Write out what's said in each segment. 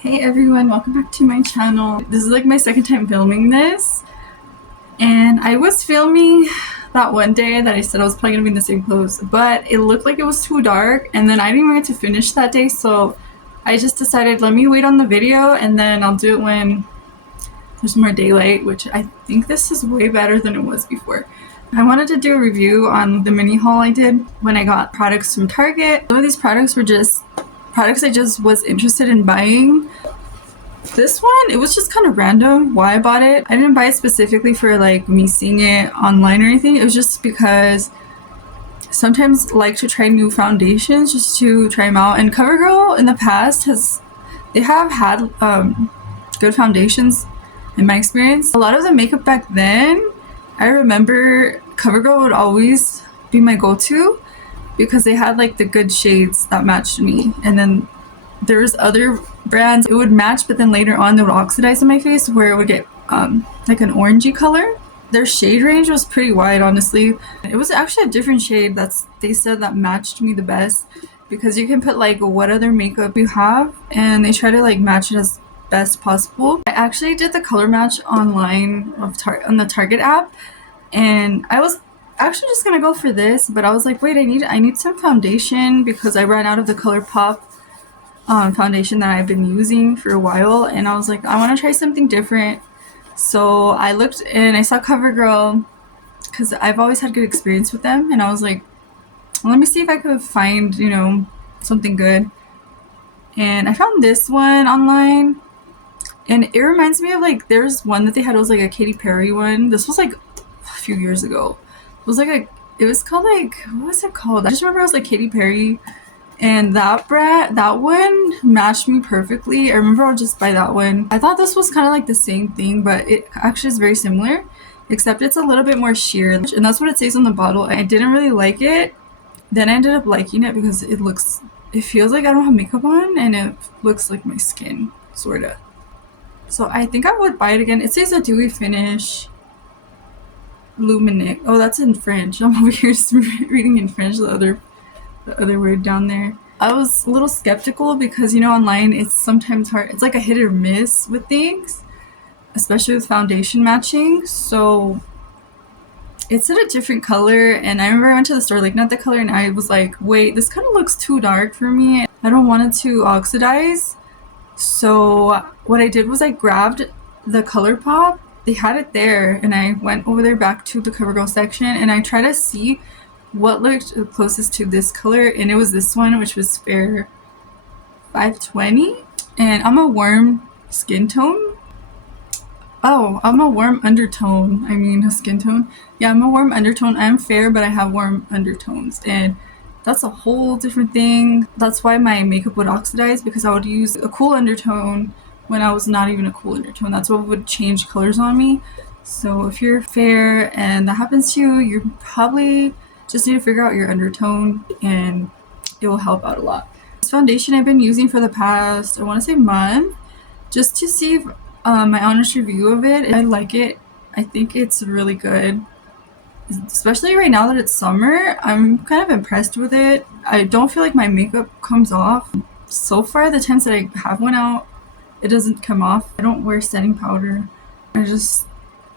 Hey everyone, welcome back to my channel. This is like my second time filming this, and I was filming that one day that I said I was probably gonna be in the same clothes, but it looked like it was too dark, and then I didn't even get to finish that day, so I just decided let me wait on the video and then I'll do it when there's more daylight, which I think this is way better than it was before. I wanted to do a review on the mini haul I did when I got products from Target. Some of these products were just products I just was interested in buying. This one, it was just kind of random why I bought it. I didn't buy it specifically for like me seeing it online or anything. It was just because sometimes I like to try new foundations just to try them out. And CoverGirl in the past they have had good foundations in my experience. A lot of the makeup back then, I remember CoverGirl would always be my go-to because they had like the good shades that matched me. And then there's other brands it would match, but then later on they would oxidize in my face where it would get like an orangey color. Their shade range was pretty wide, honestly. It was actually a different shade they said that matched me the best, because you can put like what other makeup you have and they try to like match it as best possible. I actually did the color match online on the Target app, and I was actually just gonna go for this, but I was like, wait, I need some foundation because I ran out of the ColourPop foundation that I've been using for a while, and I was like, I want to try something different. So I looked and I saw CoverGirl because I've always had good experience with them, and I was like, well, let me see if I could find something good. And I found this one online, and it reminds me of like there's one that they had, it was like a Katy Perry one. This was like a few years ago. It was called like, what was it called? I just remember it was like Katy Perry, and that one matched me perfectly. I remember I'll just buy that one. I thought this was kind of like the same thing, but it actually is very similar, except it's a little bit more sheer, and that's what it says on the bottle. I didn't really like it. Then I ended up liking it because it feels like I don't have makeup on, and it looks like my skin, sorta. So I think I would buy it again. It says a dewy finish, luminic. Oh, that's in French. I'm over here reading in French the other word down there. I was a little skeptical because online it's sometimes hard. It's like a hit or miss with things, especially with foundation matching. So it's in a different color, and I remember I went to the store looking at the color and I was like, wait, this kind of looks too dark for me. I don't want it to oxidize. So what I did was I grabbed the ColourPop. They had it there, and I went over there back to the CoverGirl section, and I tried to see what looked closest to this color, and it was this one, which was Fair 520. And I'm a warm skin tone. Oh, I'm a warm undertone. I mean, a skin tone. Yeah, I'm a warm undertone. I'm fair, but I have warm undertones, and that's a whole different thing. That's why my makeup would oxidize, because I would use a cool undertone when I was not even a cool undertone. That's what would change colors on me. So if you're fair and that happens to you, you probably just need to figure out your undertone, and it will help out a lot. This foundation I've been using for the past, I want to say month, just to see my honest review of it. I like it. I think it's really good. Especially right now that it's summer, I'm kind of impressed with it. I don't feel like my makeup comes off. So far, the times that I have went out, it doesn't come off. I don't wear setting powder. I just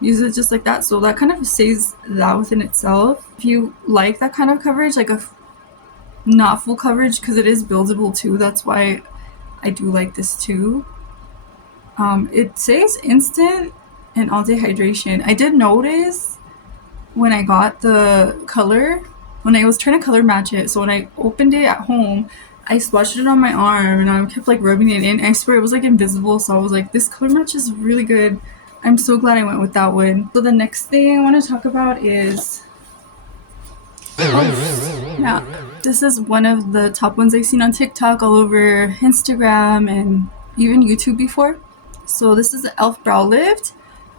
use it just like that. So that kind of says that within itself. If you like that kind of coverage, like a not full coverage, because it is buildable too, that's why I do like this too. It says instant and all day hydration. I did notice when I got the color, when I was trying to color match it, so when I opened it at home, I swatched it on my arm and I kept like rubbing it in. I swear it was like invisible, so I was like, this color match is really good. I'm so glad I went with that one. So the next thing I want to talk about is, yeah, this is one of the top ones I've seen on TikTok, all over Instagram, and even YouTube before. So this is the e.l.f. brow lift,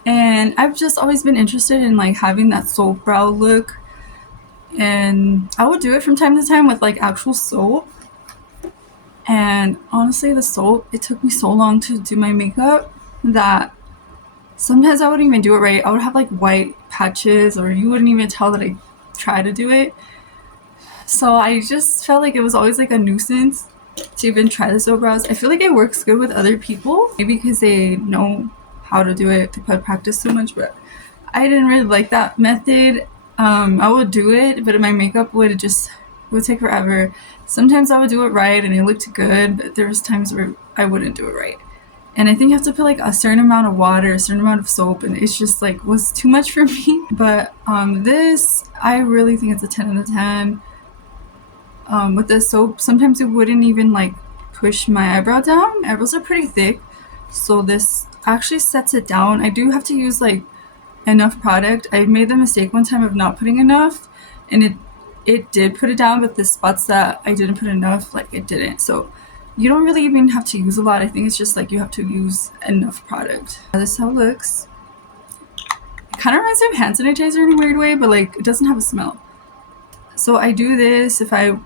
and I've just always been interested in like having that soap brow look, and I would do it from time to time with like actual soap. And honestly, the soap, it took me so long to do my makeup that sometimes I wouldn't even do it right. I would have like white patches, or you wouldn't even tell that I tried to do it. So I just felt like it was always like a nuisance. to even try this eyebrows. I feel like it works good with other people, maybe because they know how to do it, they practice so much, but I didn't really like that method. I would do it, but my makeup would take forever. Sometimes I would do it right and it looked good, but there was times where I wouldn't do it right. And I think you have to put like a certain amount of water, a certain amount of soap, and it's just like was too much for me. But this, I really think it's a 10 out of 10. With the soap, sometimes it wouldn't even like push my eyebrow down. My eyebrows are pretty thick, so this actually sets it down. I do have to use like enough product. I made the mistake one time of not putting enough, and it did put it down, but the spots that I didn't put enough, like it didn't. So you don't really even have to use a lot. I think it's just like you have to use enough product. This is how it looks. It kind of reminds me of hand sanitizer in a weird way, but like it doesn't have a smell. So I do this if I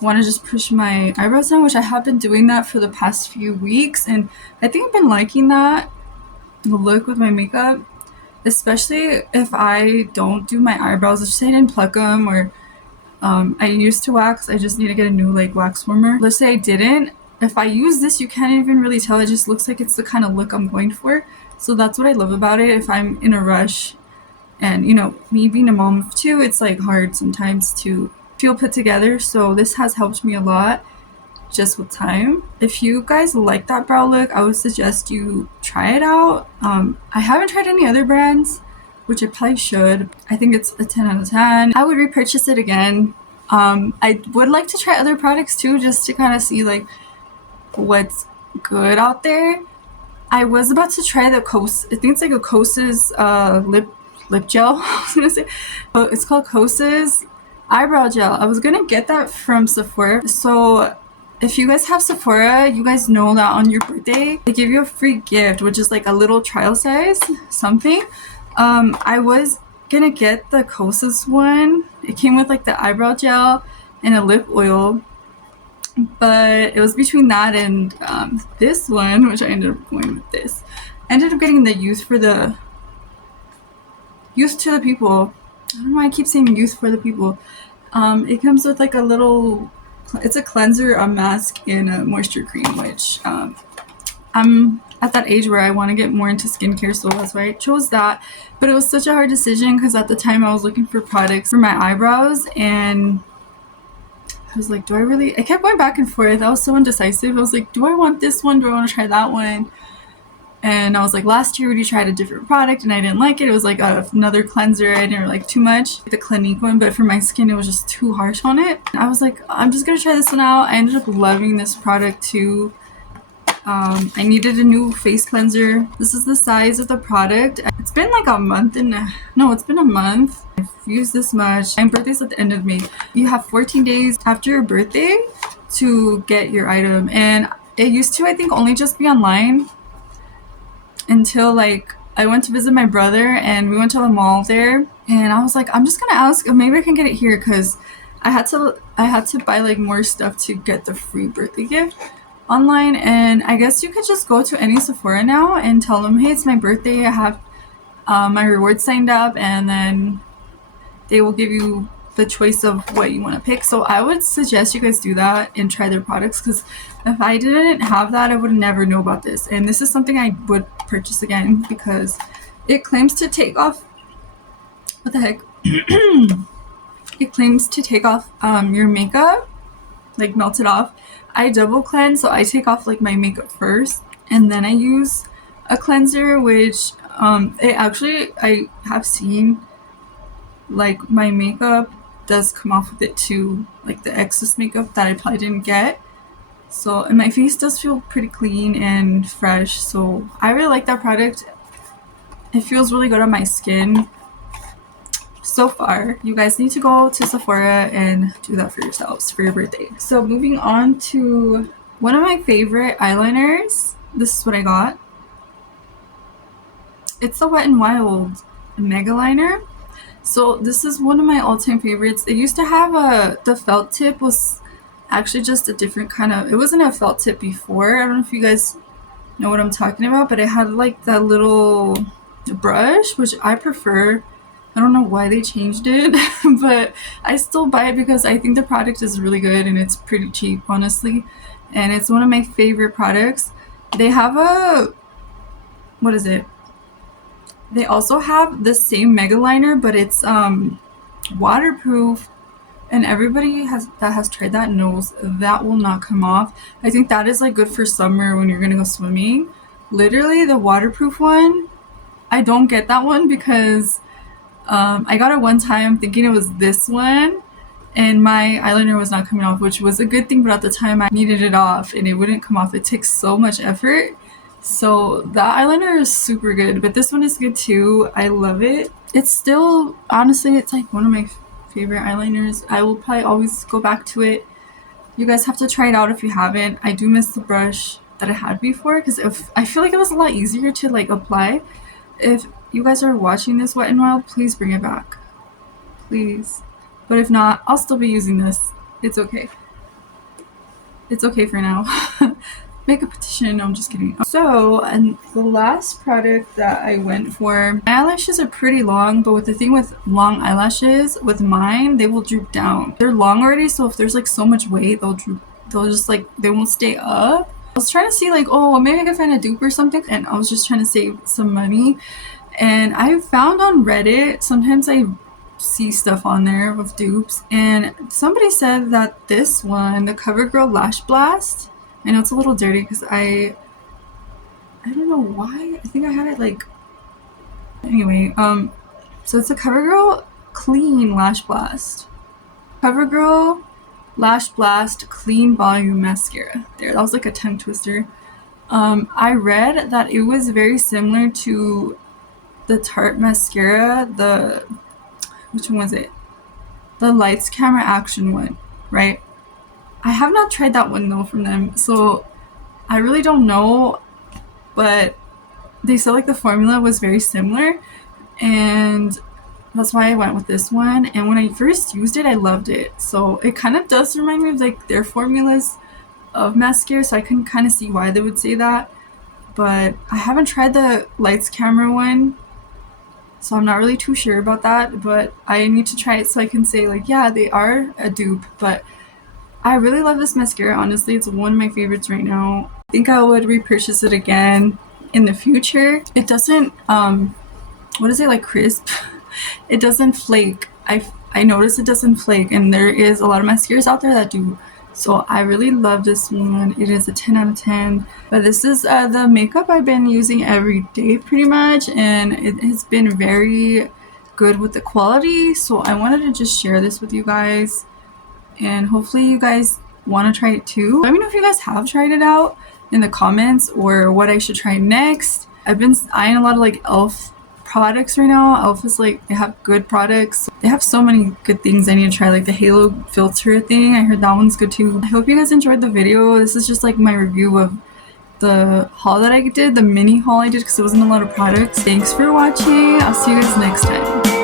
want to just push my eyebrows down, which I have been doing that for the past few weeks, and I think I've been liking that look with my makeup, especially if I don't do my eyebrows. Let's say I didn't pluck them, or I used to wax, I just need to get a new like wax warmer. Let's say I didn't. If I use this, you can't even really tell. It just looks like it's the kind of look I'm going for. So that's what I love about it. If I'm in a rush, and you know, me being a mom of two, it's like hard sometimes to feel put together. So this has helped me a lot just with time. If you guys like that brow look, I would suggest you try it out. I haven't tried any other brands, which I probably should. I think it's a 10 out of 10. I would repurchase it again. I would like to try other products too, just to kind of see like what's good out there. I was about to try the Kos, I think it's like a Kos's lip gel. I was gonna say, but it's called Kos's eyebrow gel. I was gonna get that from Sephora. So if you guys have Sephora, you guys know that on your birthday they give you a free gift, which is like a little trial size something. I was gonna get the Kosas one. It came with like the eyebrow gel and a lip oil, but it was between that and this one, which I ended up going with this. I ended up getting the Youth to the People. I don't know why I keep saying Youth for the People. It comes with like a little, it's a cleanser, a mask, and a moisture cream, which I'm at that age where I want to get more into skincare, so that's why I chose that. But it was such a hard decision because at the time I was looking for products for my eyebrows, and I was like, I kept going back and forth. I was so indecisive. I was like, do I want this one? Do I want to try that one? And I was like, last year we tried a different product and I didn't like it. It was like another cleanser. I didn't like too much, the Clinique one, but for my skin it was just too harsh on it. I was like, I'm just gonna try this one out. I ended up loving this product too. I needed a new face cleanser. This is the size of the product. It's been like a month it's been a month. I've used this much. My birthday's at the end of May. You have 14 days after your birthday to get your item, and it used to, I think, only just be online until like I went to visit my brother and we went to the mall there, and I was like, I'm just gonna ask if maybe I can get it here, because I had to buy like more stuff to get the free birthday gift online. And I guess you could just go to any Sephora now and tell them, hey, it's my birthday, I have my rewards signed up, and then they will give you the choice of what you want to pick. So I would suggest you guys do that and try their products, because if I didn't have that, I would never know about this. And this is something I would purchase again because it claims to take off, what the heck? It claims to take off your makeup, like melt it off. I double cleanse, so I take off like my makeup first and then I use a cleanser, which I have seen like my makeup does come off with it too, like the excess makeup that I probably didn't get. So, and my face does feel pretty clean and fresh, so I really like that product. It feels really good on my skin so far. You guys need to go to Sephora and do that for yourselves for your birthday. So moving on to one of my favorite eyeliners. This is what I got. It's the Wet n Wild Mega Liner. So this is one of my all-time favorites. It used to have the felt tip was actually just a different kind of, it wasn't a felt tip before. I don't know if you guys know what I'm talking about, but it had like that little brush, which I prefer. I don't know why they changed it, but I still buy it because I think the product is really good and it's pretty cheap, honestly. and it's one of my favorite products. They have a, what is it? They also have the same mega liner, but it's waterproof, and everybody that has tried that knows that will not come off. I think that is like good for summer when you're gonna go swimming. Literally, the waterproof one, I don't get that one because I got it one time thinking it was this one, and my eyeliner was not coming off, which was a good thing, but at the time I needed it off and it wouldn't come off. It takes so much effort. So that eyeliner is super good, but this one is good too. I love it. It's still, honestly, it's like one of my favorite eyeliners. I will probably always go back to it. You guys have to try it out if you haven't. I do miss the brush that I had before because I feel like it was a lot easier to like apply. If you guys are watching this Wet n Wild, please bring it back. Please. But if not, I'll still be using this. It's okay. It's okay for now. Make a petition. No, I'm just kidding. So, and the last product that I went for, my eyelashes are pretty long, but with the thing with long eyelashes, with mine, they will droop down. They're long already, so if there's like so much weight, they'll droop. They'll just like, they won't stay up. I was trying to see like, oh, maybe I can find a dupe or something, and I was just trying to save some money. And I found on Reddit, sometimes I see stuff on there with dupes, and somebody said that this one, the CoverGirl Lash Blast, I know it's a little dirty because I don't know why. I think I had it like, anyway, so it's a CoverGirl Clean Lash Blast. CoverGirl Lash Blast Clean Volume Mascara. There, that was like a tongue twister. I read that it was very similar to the Tarte mascara, which one was it? The Lights Camera Action one, right? I have not tried that one though from them, so I really don't know, but they said like the formula was very similar, and that's why I went with this one. And when I first used it, I loved it. So it kind of does remind me of like their formulas of mascara, so I can kind of see why they would say that. But I haven't tried the Lights Camera one, so I'm not really too sure about that, but I need to try it so I can say like, yeah, they are a dupe. But I really love this mascara, honestly. It's one of my favorites right now. I think I would repurchase it again in the future. It doesn't, what is it, like crisp? It doesn't flake. I noticed it doesn't flake, and there is a lot of mascaras out there that do. So I really love this one. It is a 10 out of 10. But this is the makeup I've been using every day pretty much, and it has been very good with the quality. So I wanted to just share this with you guys, and hopefully you guys want to try it too. Let me know if you guys have tried it out in the comments, or what I should try next. I've been eyeing a lot of like e.l.f. products right now. e.l.f. is like, they have good products. They have so many good things I need to try, like the halo filter thing. I heard that one's good too. I hope you guys enjoyed the video. This is just like my review of the haul that I did, the mini haul I did, because it wasn't a lot of products. Thanks for watching. I'll see you guys next time.